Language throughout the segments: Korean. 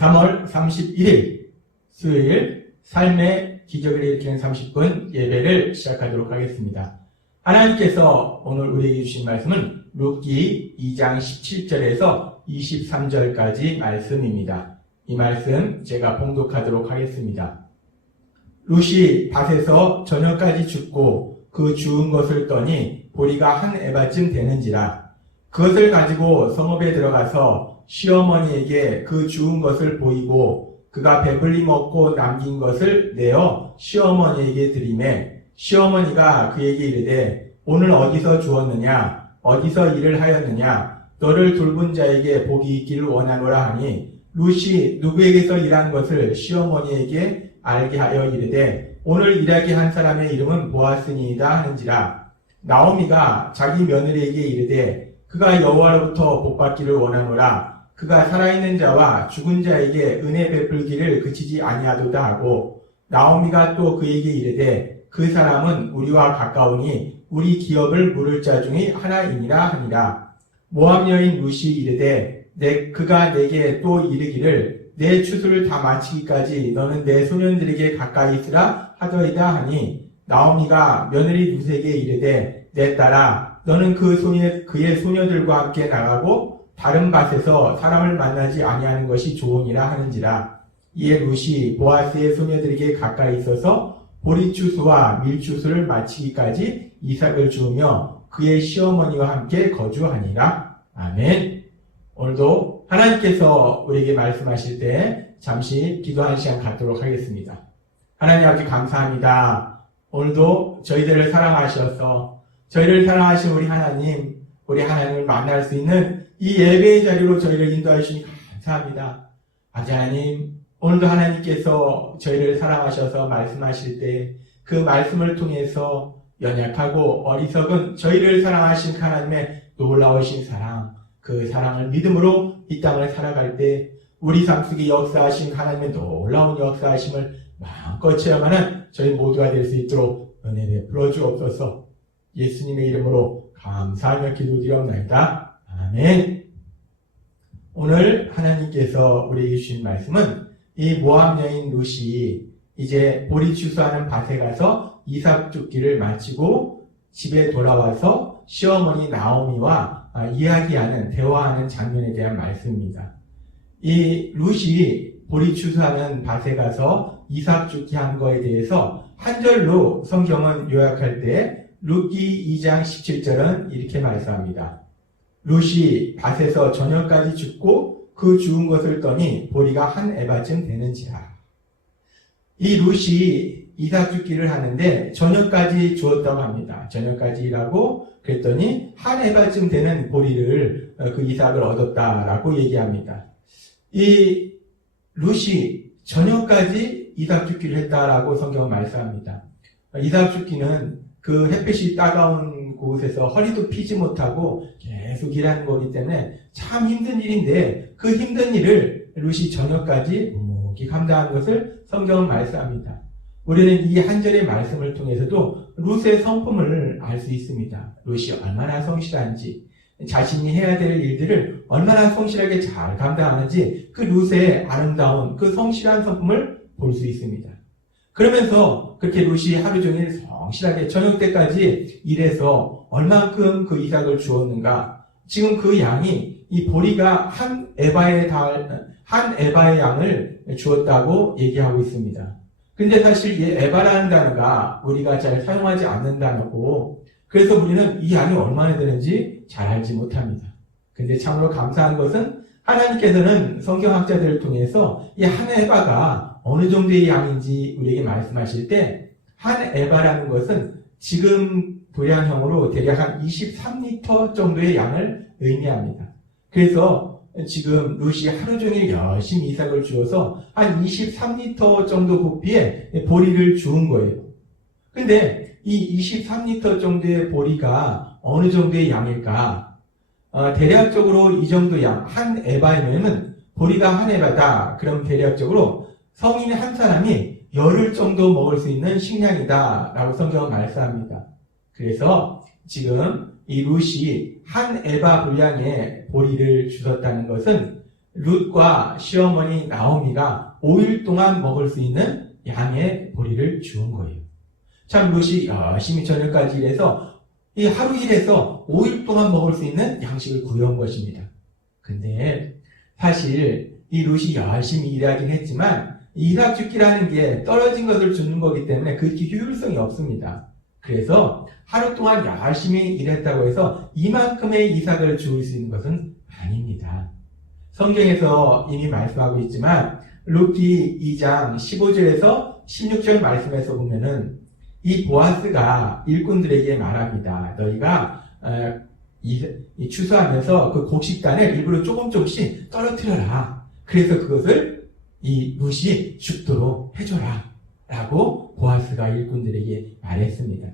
3월 31일 수요일 삶의 기적을 일으키는 30분 예배를 시작하도록 하겠습니다. 하나님께서 오늘 우리에게 주신 말씀은 룻기 2장 17절에서 23절까지 말씀입니다. 이 말씀 제가 봉독하도록 하겠습니다. 룻이 밭에서 저녁까지 죽고 그 죽은 것을 떠니 보리가 한 에바쯤 되는지라 그것을 가지고 성읍에 들어가서 시어머니에게 그 죽은 것을 보이고 그가 배불리 먹고 남긴 것을 내어 시어머니에게 드리매 시어머니가 그에게 이르되 오늘 어디서 주었느냐 어디서 일을 하였느냐 너를 돌본 자에게 복이 있기를 원하노라 하니 룻이 누구에게서 일한 것을 시어머니에게 알게 하여 이르되 오늘 일하게 한 사람의 이름은 보아스니이다 하는지라 나오미가 자기 며느리에게 이르되 그가 여호와로부터 복받기를 원하노라 그가 살아있는 자와 죽은 자에게 은혜 베풀기를 그치지 아니하도다 하고 나오미가 또 그에게 이르되 그 사람은 우리와 가까우니 우리 기업을 물을 자 중에 하나이니라 하니라 모압 여인 룻이 이르되 그가 내게 또 이르기를 내 추수를 다 마치기까지 너는 내 소년들에게 가까이 있으라 하더이다 하니 나오미가 며느리 룻에게 이르되 내 딸아 너는 그의 소녀들과 함께 나가고 다른 밭에서 사람을 만나지 아니하는 것이 좋으니라 하는지라 이에 룻이 보아스의 소녀들에게 가까이 있어서 보리추수와 밀추수를 마치기까지 이삭을 주우며 그의 시어머니와 함께 거주하니라. 아멘. 오늘도 하나님께서 우리에게 말씀하실 때 잠시 기도하는 시간 갖도록 하겠습니다. 하나님 아버지 감사합니다. 오늘도 저희들을 사랑하셔서 저희를 사랑하신 우리 하나님을 만날 수 있는 이 예배의 자리로 저희를 인도해 주시니 감사합니다. 아버지 하나님, 오늘도 하나님께서 저희를 사랑하셔서 말씀하실 때 그 말씀을 통해서 연약하고 어리석은 저희를 사랑하신 하나님의 놀라우신 사랑, 그 사랑을 믿음으로 이 땅을 살아갈 때 우리 삶 속에 역사하신 하나님의 놀라운 역사하심을 마음껏 체험하는 저희 모두가 될 수 있도록 은혜 베풀어 주옵소서. 예수님의 이름으로 감사하며 기도드리옵나이다. 아멘. 오늘 하나님께서 우리에게 주신 말씀은 이 모압 여인 룻이 이제 보리 추수하는 밭에 가서 이삭 줍기를 마치고 집에 돌아와서 시어머니 나오미와 이야기하는 대화하는 장면에 대한 말씀입니다. 이 룻이 보리 추수하는 밭에 가서 이삭 줍기 한 거에 대해서 한 절로 성경은 요약할 때 룻기 2장 17절은 이렇게 말씀합니다. 룻이 밭에서 저녁까지 죽고 그 죽은 것을 떠니 보리가 한 에바쯤 되는지라. 이 룻이 이삭 줍기를 하는데 저녁까지 주었다고 합니다. 저녁까지 일하고 그랬더니 한 에바쯤 되는 보리를 그 이삭을 얻었다라고 얘기합니다. 이 룻이 저녁까지 이삭 줍기를 했다라고 성경은 말씀합니다. 이삭 줍기는 그 햇빛이 따가운 곳에서 허리도 피지 못하고 계속 일하는 거기 때문에 참 힘든 일인데 그 힘든 일을 룻이 저녁까지 묵묵히 감당한 것을 성경은 말씀합니다. 우리는 이 한 절의 말씀을 통해서도 룻의 성품을 알 수 있습니다. 룻이 얼마나 성실한지 자신이 해야 될 일들을 얼마나 성실하게 잘 감당하는지 그 룻의 아름다운 그 성실한 성품을 볼 수 있습니다. 그러면서 그렇게 룻이 하루 종일 성실하게 저녁 때까지 일해서 얼만큼 그 이삭을 주었는가. 지금 그 양이 이 보리가 한 에바의 양을 주었다고 얘기하고 있습니다. 근데 사실 이 에바라는 단어가 우리가 잘 사용하지 않는 단어고 그래서 우리는 이 양이 얼마나 되는지 잘 알지 못합니다. 근데 참으로 감사한 것은 하나님께서는 성경학자들을 통해서 이 한 에바가 어느 정도의 양인지 우리에게 말씀하실 때 한 에바라는 것은 지금 도량형으로 대략 한 23리터 정도의 양을 의미합니다. 그래서 지금 룻이 하루 종일 열심히 이삭을 주어서 한 23리터 정도 부피의 보리를 주운 거예요. 근데 이 23리터 정도의 보리가 어느 정도의 양일까? 대략적으로 이 정도 양, 한 에바이면은 보리가 한 에바다. 그럼 대략적으로 성인 한 사람이 열흘 정도 먹을 수 있는 식량이다 라고 성경은 말씀합니다. 그래서 지금 이 룻이 한 에바 분량의 보리를 주셨다는 것은 룻과 시어머니 나오미가 5일 동안 먹을 수 있는 양의 보리를 주운 거예요. 참 룻이 열심히 저녁까지 일해서 이 하루 일해서 5일 동안 먹을 수 있는 양식을 구해온 것입니다. 근데 사실 이 룻이 열심히 일하긴 했지만 일합죽기라는 게 떨어진 것을 주는 거기 때문에 그렇게 효율성이 없습니다. 그래서 하루 동안 열심히 일했다고 해서 이만큼의 이삭을 주울 수 있는 것은 아닙니다. 성경에서 이미 말씀하고 있지만 룻기 2장 15절에서 16절 말씀에서 보면은 이 보아스가 일꾼들에게 말합니다. 너희가 이 추수하면서 그 곡식단을 일부러 조금씩 떨어뜨려라. 그래서 그것을 이 룻이 죽도록 해줘라. 라고 보아스가 일꾼들에게 말했습니다.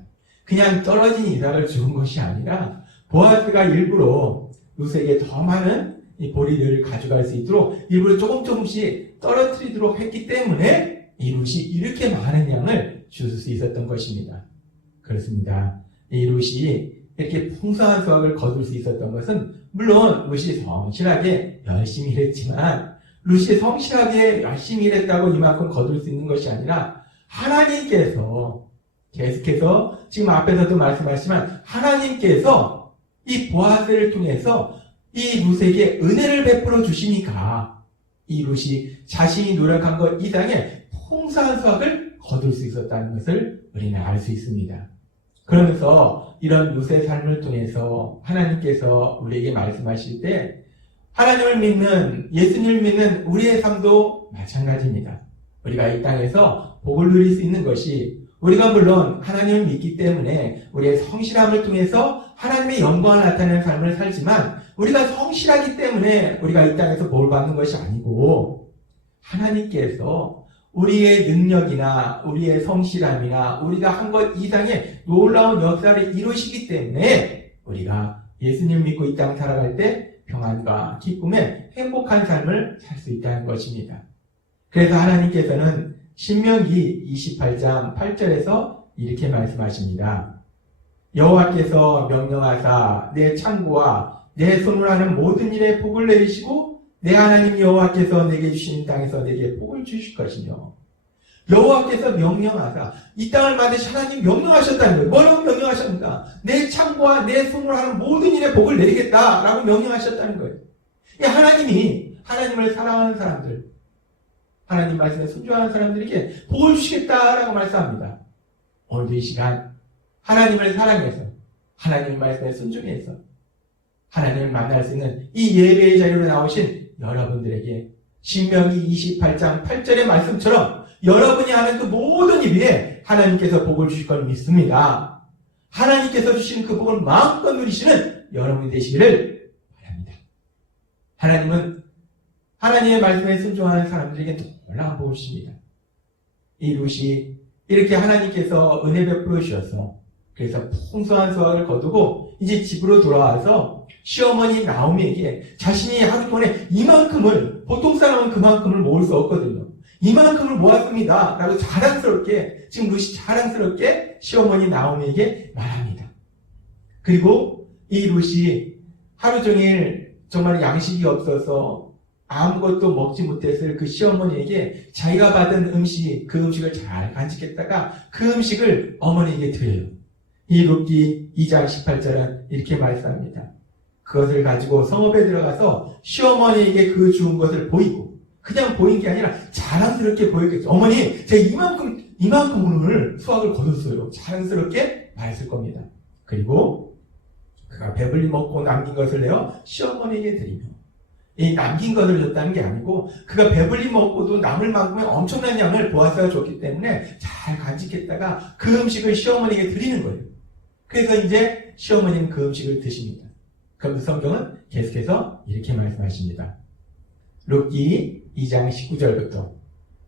그냥 떨어진 이삭을 주운 것이 아니라 보아스가 일부러 룻에게 더 많은 이 보리를 가져갈 수 있도록 일부러 조금씩 떨어뜨리도록 했기 때문에 이 룻이 이렇게 많은 양을 줄 수 있었던 것입니다. 그렇습니다. 이 룻이 이렇게 풍성한 수확을 거둘 수 있었던 것은 물론 룻이 성실하게 열심히 일했지만 룻이 성실하게 열심히 일했다고 이만큼 거둘 수 있는 것이 아니라 하나님께서 계속해서 지금 앞에서도 말씀하셨지만 하나님께서 이 보아스를 통해서 이 룻에게 은혜를 베풀어 주시니까 이 룻이 자신이 노력한 것 이상의 풍성한 수확을 거둘 수 있었다는 것을 우리는 알 수 있습니다. 그러면서 이런 룻의 삶을 통해서 하나님께서 우리에게 말씀하실 때 하나님을 믿는, 예수님을 믿는 우리의 삶도 마찬가지입니다. 우리가 이 땅에서 복을 누릴 수 있는 것이 우리가 물론 하나님을 믿기 때문에 우리의 성실함을 통해서 하나님의 영광을 나타내는 삶을 살지만 우리가 성실하기 때문에 우리가 이 땅에서 복을 받는 것이 아니고 하나님께서 우리의 능력이나 우리의 성실함이나 우리가 한 것 이상의 놀라운 역사를 이루시기 때문에 우리가 예수님 믿고 이 땅 살아갈 때 평안과 기쁨에 행복한 삶을 살 수 있다는 것입니다. 그래서 하나님께서는 신명기 28장 8절에서 이렇게 말씀하십니다. 여호와께서 명령하사 내 창고와 내 손으로 하는 모든 일에 복을 내리시고 내 하나님 여호와께서 내게 주신 땅에서 내게 복을 주실 것이며 여호와께서 명령하사 이 땅을 만드신 하나님 명령하셨다는 거예요. 뭐라고 명령하셨습니까? 내 창고와 내 손으로 하는 모든 일에 복을 내리겠다라고 명령하셨다는 거예요. 하나님이 하나님을 사랑하는 사람들, 하나님 말씀에 순종하는 사람들에게 복을 주시겠다라고 말씀합니다. 오늘도 이 시간 하나님을 사랑해서 하나님 말씀에 순종해서 하나님을 만날 수 있는 이 예배의 자리로 나오신 여러분들에게 신명기 28장 8절의 말씀처럼 여러분이 하는 그 모든 일 위에 하나님께서 복을 주실 걸 믿습니다. 하나님께서 주시는 그 복을 마음껏 누리시는 여러분이 되시기를 바랍니다. 하나님은 하나님의 말씀에 순종하는 사람들에게 놀라운 복을 주십니다. 이 룻이 이렇게 하나님께서 은혜 베풀어 주셔서 그래서 풍성한 수확을 거두고 이제 집으로 돌아와서 시어머니 나오미에게 자신이 하루 동안에 이만큼을, 보통 사람은 그만큼을 모을 수 없거든요. 이만큼을 모았습니다. 라고 자랑스럽게, 지금 룻이 자랑스럽게 시어머니 나오미에게 말합니다. 그리고 이 룻이 하루 종일 정말 양식이 없어서 아무것도 먹지 못했을 그 시어머니에게 자기가 받은 음식, 그 음식을 잘 간직했다가 그 음식을 어머니에게 드려요. 이 룻기 2장 18절은 이렇게 말씀합니다. 그것을 가지고 성읍에 들어가서 시어머니에게 그 주운 것을 보이고 그냥 보인 게 아니라 자랑스럽게 보였겠죠. 어머니, 제가 이만큼 오늘 수확을 거뒀어요. 자랑스럽게 말했을 겁니다. 그리고 그가 배불리 먹고 남긴 것을 내어 시어머니에게 드리며 이 남긴 것을 줬다는 게 아니고 그가 배불리 먹고도 남을 만큼의 엄청난 양을 보아스가 줬기 때문에 잘 간직했다가 그 음식을 시어머니에게 드리는 거예요. 그래서 이제 시어머니는 그 음식을 드십니다. 그럼 성경은 계속해서 이렇게 말씀하십니다. 룻기 2장 19절부터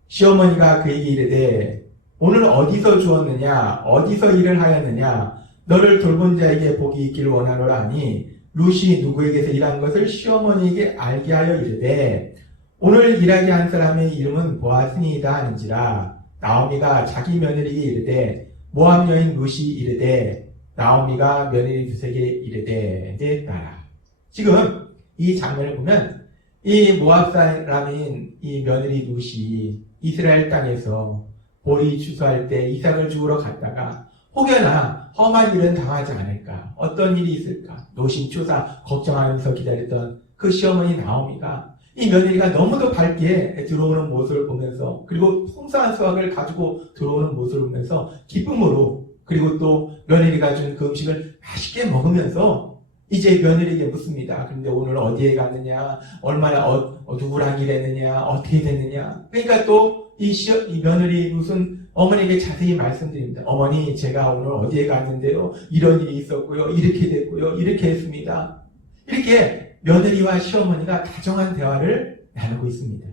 시어머니가 그에게 이르되 오늘 어디서 주었느냐 어디서 일을 하였느냐 너를 돌본 자에게 복이 있기를 원하노라 하니 룻이 누구에게서 일한 것을 시어머니에게 알게 하여 이르되 오늘 일하게 한 사람의 이름은 보아스니이다 하는지라 나오미가 자기 며느리에게 이르되 모압 여인 룻이 이르되 나오미가 며느리 두세게 이르되 내 딸아. 지금 이 장면을 보면 이 모압 사람인 이 며느리 룻이 이스라엘 땅에서 보리 추수할 때 이삭을 죽으러 갔다가 혹여나 험한 일은 당하지 않을까, 어떤 일이 있을까 노심초사 걱정하면서 기다렸던 그 시어머니 나오미가 이 며느리가 너무도 밝게 들어오는 모습을 보면서, 그리고 풍성한 수확을 가지고 들어오는 모습을 보면서 기쁨으로, 그리고 또 며느리가 준 그 음식을 맛있게 먹으면서 이제 며느리에게 묻습니다. 그런데 오늘 어디에 갔느냐, 얼마나 누구랑 일했느냐, 어떻게 됐느냐. 그러니까 또 이 며느리 무슨 어머니에게 자세히 말씀드립니다. 어머니, 제가 오늘 어디에 갔는데요, 이런 일이 있었고요, 이렇게 됐고요, 이렇게 했습니다. 이렇게 며느리와 시어머니가 다정한 대화를 나누고 있습니다.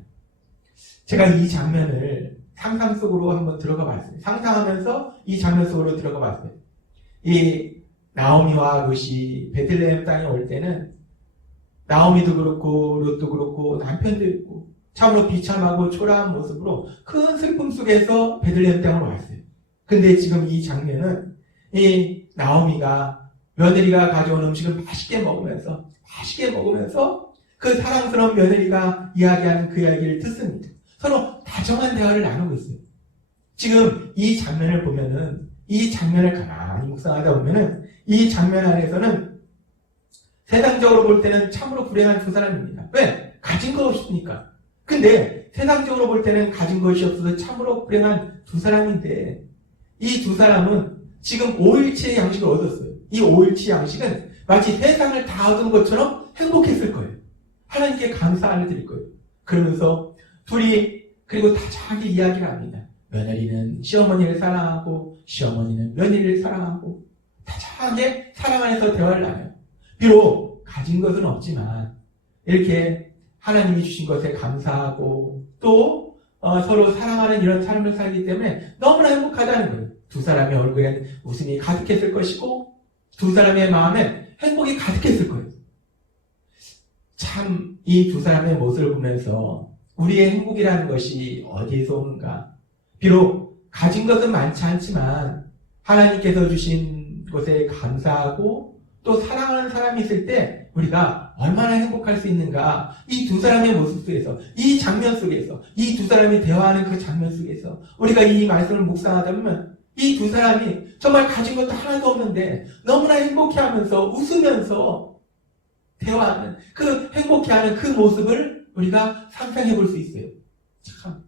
제가 이 장면을 상상 속으로 한번 들어가 봤어요. 상상하면서 이 장면 속으로 들어가 봤어요. 이 나오미와 룻이 베들레헴 땅에 올 때는 나오미도 그렇고 룻도 그렇고 남편도 있고 참으로 비참하고 초라한 모습으로 큰 슬픔 속에서 베들레헴 땅으로 왔어요. 근데 지금 이 장면은 이 나오미가 며느리가 가져온 음식을 맛있게 먹으면서 그 사랑스러운 며느리가 이야기하는 그 이야기를 듣습니다. 서로 다정한 대화를 나누고 있어요. 지금 이 장면을 보면은, 이 장면을 가만히 묵상하다 보면은 이 장면 안에서는 세상적으로 볼 때는 참으로 불행한 두 사람입니다. 왜? 가진 거 없으니까. 근데 세상적으로 볼 때는 가진 것이 없어서 참으로 불행한 두 사람인데, 이 두 사람은 지금 5일치의 양식을 얻었어요. 이 5일치 양식은 마치 세상을 다 얻은 것처럼 행복했을 거예요. 하나님께 감사를 드릴 거예요. 그러면서 둘이 그리고 다정하게 이야기를 합니다. 며느리는 시어머니를 사랑하고 시어머니는 며느리를 사랑하고 다정하게 사랑 안에서 대화를 나눠요. 비록 가진 것은 없지만 이렇게 하나님이 주신 것에 감사하고 또 서로 사랑하는 이런 삶을 살기 때문에 너무나 행복하다는 거예요. 두 사람의 얼굴엔 웃음이 가득했을 것이고 두 사람의 마음엔 행복이 가득했을 거예요. 참 이 두 사람의 모습을 보면서 우리의 행복이라는 것이 어디에서 오는가? 비록 가진 것은 많지 않지만 하나님께서 주신 것에 감사하고 또 사랑하는 사람이 있을 때 우리가 얼마나 행복할 수 있는가? 이 두 사람의 모습 속에서, 이 장면 속에서, 이 두 사람이 대화하는 그 장면 속에서 우리가 이 말씀을 묵상하다 보면 이 두 사람이 정말 가진 것도 하나도 없는데 너무나 행복해하면서 웃으면서 대화하는 그 행복해하는 그 모습을 우리가 상상해 볼 수 있어요. 참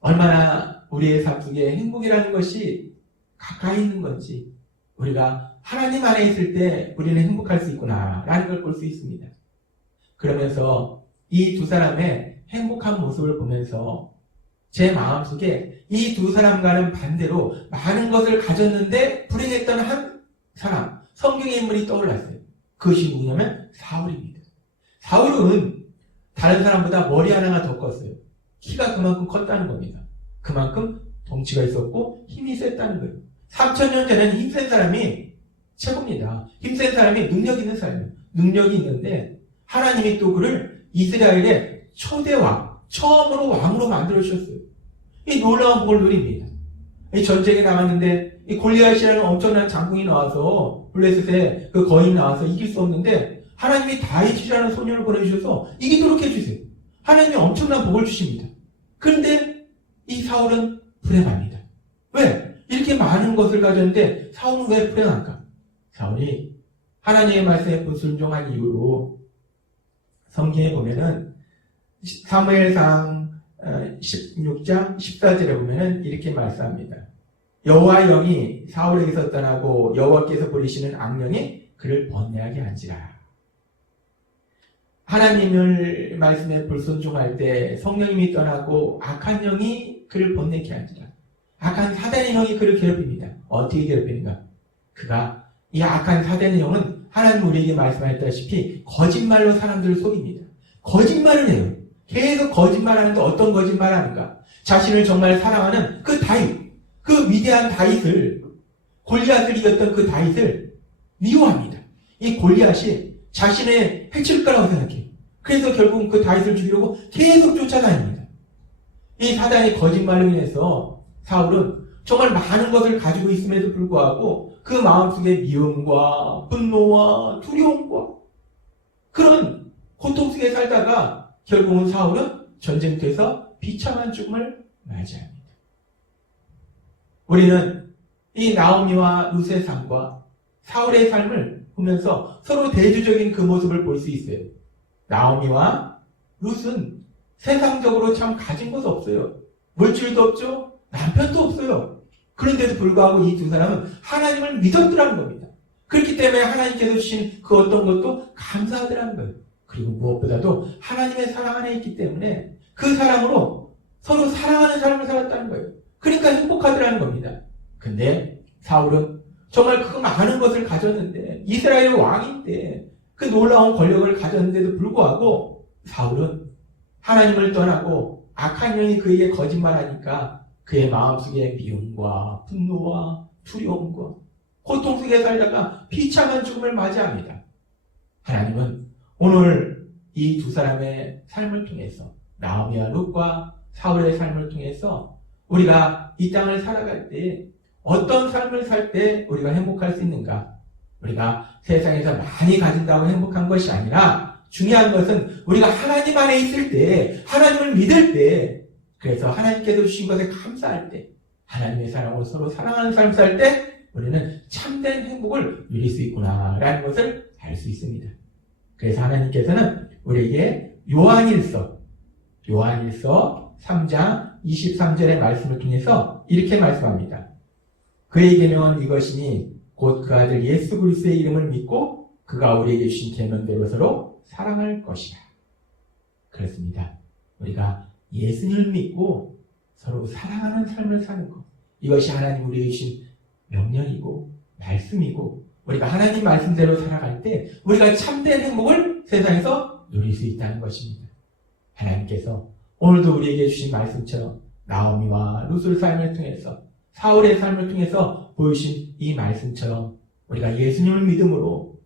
얼마나 우리의 삶 속에 행복이라는 것이 가까이 있는 건지, 우리가 하나님 안에 있을 때 우리는 행복할 수 있구나라는 걸 볼 수 있습니다. 그러면서 이 두 사람의 행복한 모습을 보면서 제 마음속에 이 두 사람과는 반대로 많은 것을 가졌는데 불행했던 한 사람, 성경의 인물이 떠올랐어요. 그것이 누구냐면 사울입니다. 사울은 다른 사람보다 머리 하나가 더 컸어요. 키가 그만큼 컸다는 겁니다. 그만큼 덩치가 있었고 힘이 셌다는 거예요. 3000년 전에는 힘센 사람이 최고입니다. 힘센 사람이 능력 있는 사람이에요. 능력이 있는데 하나님이 또 그를 이스라엘의 초대왕, 처음으로 왕으로 만들어주셨어요. 이 놀라운 복을 누립니다. 이 전쟁에 나갔는데 이 골리앗이라는 엄청난 장군이 나와서 블레셋에 그 거인이 나와서 이길 수 없는데 하나님이 다윗이라는 소년을 보내주셔서 이기도록 해주세요. 하나님이 엄청난 복을 주십니다. 그런데 이 사울은 불행합니다. 왜? 이렇게 많은 것을 가졌는데 사울은 왜 불행할까? 사울이 하나님의 말씀에 불순종한 이유로 성경에 보면은 사무엘상 16장 14절에 보면은 이렇게 말씀합니다. 여호와의 영이 사울에게서 떠나고 여호와께서 부리시는 악령이 그를 번뇌하게 한지라. 하나님을 말씀에 불순종할 때 성령님이 떠나고 악한 영이 그를 번뇌케 한지라. 악한 사단의 영이 그를 괴롭힙니다. 어떻게 괴롭히는가? 그가 이 악한 사단의 영은 하나님 우리에게 말씀하셨다시피 거짓말로 사람들을 속입니다. 거짓말을 해요. 계속 거짓말하는데 어떤 거짓말을 하는가? 자신을 정말 사랑하는 그 다윗, 그 위대한 다윗을, 골리앗을 이겼던 그 다윗을 미워합니다. 이 골리앗이 자신의 해칠 거라고 생각해요. 그래서 결국 그 다윗을 죽이려고 계속 쫓아다닙니다. 이 사단의 거짓말로 인해서 사울은 정말 많은 것을 가지고 있음에도 불구하고 그 마음속에 미움과 분노와 두려움과 그런 고통 속에 살다가 결국은 사울은 전쟁터에서 비참한 죽음을 맞이합니다. 우리는 이 나오미와 룻의 삶과 사울의 삶을 보면서 서로 대조적인 그 모습을 볼 수 있어요. 나오미와 룻은 세상적으로 참 가진 것도 없어요. 물질도 없죠. 남편도 없어요. 그런데도 불구하고 이 두 사람은 하나님을 믿었더라는 겁니다. 그렇기 때문에 하나님께서 주신 그 어떤 것도 감사하더라는 거예요. 그리고 무엇보다도 하나님의 사랑 안에 있기 때문에 그 사랑으로 서로 사랑하는 삶을 살았다는 거예요. 그러니까 행복하더라는 겁니다. 근데 사울은 정말 그 많은 것을 가졌는데, 이스라엘 왕인데 그 놀라운 권력을 가졌는데도 불구하고 사울은 하나님을 떠나고 악한 영이 그에게 거짓말하니까 그의 마음속에 미움과 분노와 두려움과 고통 속에 살다가 비참한 죽음을 맞이합니다. 하나님은 오늘 이 두 사람의 삶을 통해서, 나오미와 룻과 사울의 삶을 통해서 우리가 이 땅을 살아갈 때 어떤 삶을 살 때 우리가 행복할 수 있는가? 우리가 세상에서 많이 가진다고 행복한 것이 아니라 중요한 것은 우리가 하나님 안에 있을 때, 하나님을 믿을 때, 그래서 하나님께서 주신 것에 감사할 때, 하나님의 사랑으로 서로 사랑하는 삶을 살 때 우리는 참된 행복을 누릴 수 있구나라는 것을 알 수 있습니다. 그래서 하나님께서는 우리에게 요한일서 3장 23절의 말씀을 통해서 이렇게 말씀합니다. 그의 계명은 이것이니 곧 그 아들 예수 그리스도의 이름을 믿고 그가 우리에게 주신 계명대로 서로 사랑할 것이라. 그렇습니다. 우리가 예수님을 믿고 서로 사랑하는 삶을 사는 것, 이것이 하나님 우리에게 주신 명령이고 말씀이고, 우리가 하나님 말씀대로 살아갈 때 우리가 참된 행복을 세상에서 누릴 수 있다는 것입니다. 하나님께서 오늘도 우리에게 주신 말씀처럼 나오미와 룻의 삶을 통해서, 사울의 삶을 통해서 보여주신 이 말씀처럼 우리가 예수님을 믿음으로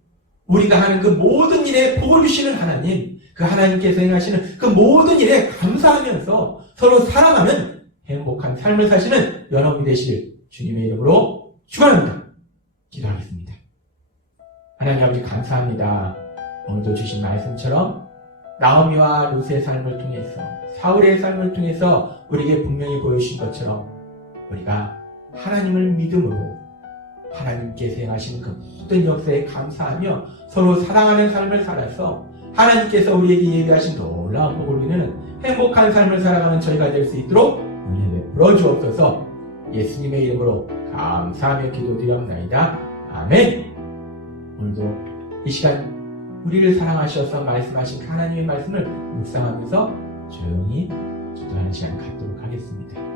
우리가 하는 그 모든 일에 복을 주시는 하나님, 그 하나님께서 행하시는 그 모든 일에 감사하면서 서로 사랑하는 행복한 삶을 사시는 여러분이 되시길 주님의 이름으로 축원합니다. 기도하겠습니다. 하나님 아버지 감사합니다. 오늘도 주신 말씀처럼 나오미와 룻의 삶을 통해서, 사울의 삶을 통해서 우리에게 분명히 보여주신 것처럼 우리가 하나님을 믿음으로 하나님께서 행하시는 그 모든 역사에 감사하며 서로 사랑하는 삶을 살아서 하나님께서 우리에게 예비하신 놀라운 복을 누리는 행복한 삶을 살아가는 저희가 될 수 있도록 은혜 베풀어 주옵소서. 예수님의 이름으로 감사하며 기도드리옵나이다. 아멘. 오늘도 이 시간 우리를 사랑하셔서 말씀하신 하나님의 말씀을 묵상하면서 조용히 기도하는 시간 갖도록 하겠습니다.